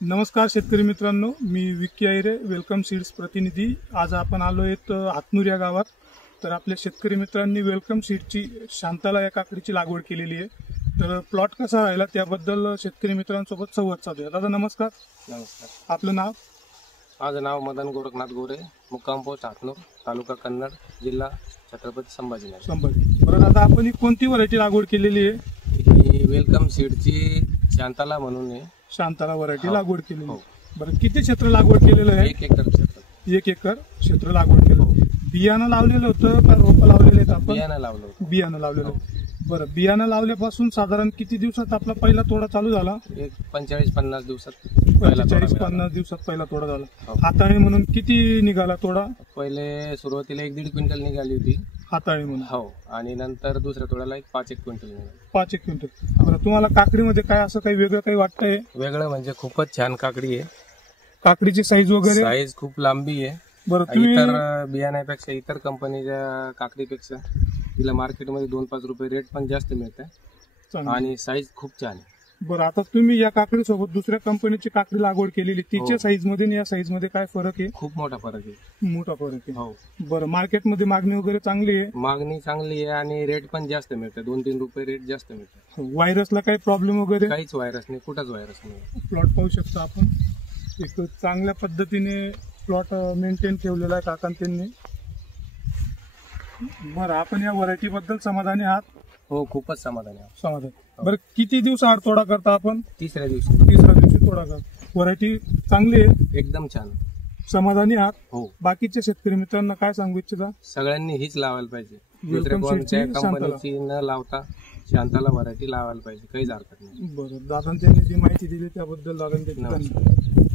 नमस्कार शेतकरी मित्रांनो, मी विक्की आयरे, वेलकम सीड्स प्रतिनिधी। आज आपण आलो आहेत हातनूर या गावात। तर आपल्या शेतकरी मित्रांनी वेलकम सीडची शांताला या काकडीची लागवड केलेली आहे। तर प्लॉट कसा राहिला त्याबद्दल शेतकरी मित्रांसोबत संवाद साधूया। दादा नमस्कार। नमस्कार। आपलं नाव? माझं नाव मदन गोरखनाथ गोरे, मुक्काम पोस्ट हातनूर, तालुका कन्नड, जिल्हा छत्रपती संभाजीनगर। बरं दादा, आपण ही कोणती व्हरायटी लागवड केलेली आहे? ही वेलकम सीडची शांताला म्हणून आहे। शांताला व्हरायटी लागवड केलेली हो। आहे। बरं, किती क्षेत्र लागवड केलेलं आहे? 1 एकर क्षेत्र। 1 एकर क्षेत्र लागवड केलं। बियाणं लावलेलं होतं का रोपं लावलेले आहेत आपण? बियाणं लावलं होतं। बियाणं लावलेलं। बरं, बियाणं लावल्यापासून साधारण किती दिवसात आपला पहिला तोडा चालू झाला? एक 45-50 दिवसात 45-50 दिवसात पहिला तोडा झाला। हाताळी म्हणून किती निघाला तोडा? पहिले सुरुवातीला 1-1.5 क्विंटल निघाली होती हाताळी म्हणून। हो, आणि नंतर दुसऱ्या तोड्याला 5-1 क्विंटल निघाली। 5-1 क्विंटल। बरं, तुम्हाला काकडीमध्ये काय असं काही वेगळं काही वाटतंय? वेगळं म्हणजे खूपच छान काकडी आहे। काकडीची साईज वगैरे? साईज खूप लांबी आहे। बरं, तुम्ही इतर बियाण्यापेक्षा, इतर कंपनीच्या काकडीपेक्षा तिला मार्केटमध्ये 2-5 रुपये रेट पण जास्त मिळते चांगलं. आणि साईज खूप छान आहे। बरं, आता तुम्ही या काकडी सोबत दुसऱ्या कंपनीची काकडी लागवड केलेली, तिच्या साईज मध्ये आणि या साईज मध्ये काय फरक आहे? खूप मोठा फरक आहे। मोठा फरक आहे। हो। बरं, मार्केटमध्ये मागणी वगैरे चांगली आहे? मागणी चांगली आहे आणि रेट पण जास्त मिळते, 2-3 रुपये रेट जास्त मिळते। व्हायरसला काही प्रॉब्लेम वगैरे? काहीच व्हायरस नाही, कुठंच व्हायरस नाही। प्लॉट पाहू शकता आपण, एक चांगल्या पद्धतीने प्लॉट मेंटेन ठेवलेला आहे काकांनी त्यांनी। बरं, आपण या व्हरायटी बद्दल समाधानी आहात? हो, खूपच समाधान आहे। समाधान। बरं, किती दिवसाआड तोडा करता आपण? तिसऱ्या दिवशी। तिसऱ्या दिवशी तोडा करता। व्हरायटी चांगली आहे, एकदम छान। समाधानी आहात? हो। बाकीच्या शेतकरी मित्रांना काय सांगू इच्छिता? सगळ्यांनी हीच लावायला पाहिजे, दुसऱ्या वेलकम कोणत्या सीडची कंपनीची न लावता शांताला व्हरायटी लावायला पाहिजे, काहीच हरकत नाही। बरं, दादा त्यांनी जी माहिती दिली त्याबद्दल दादा नमस्कार।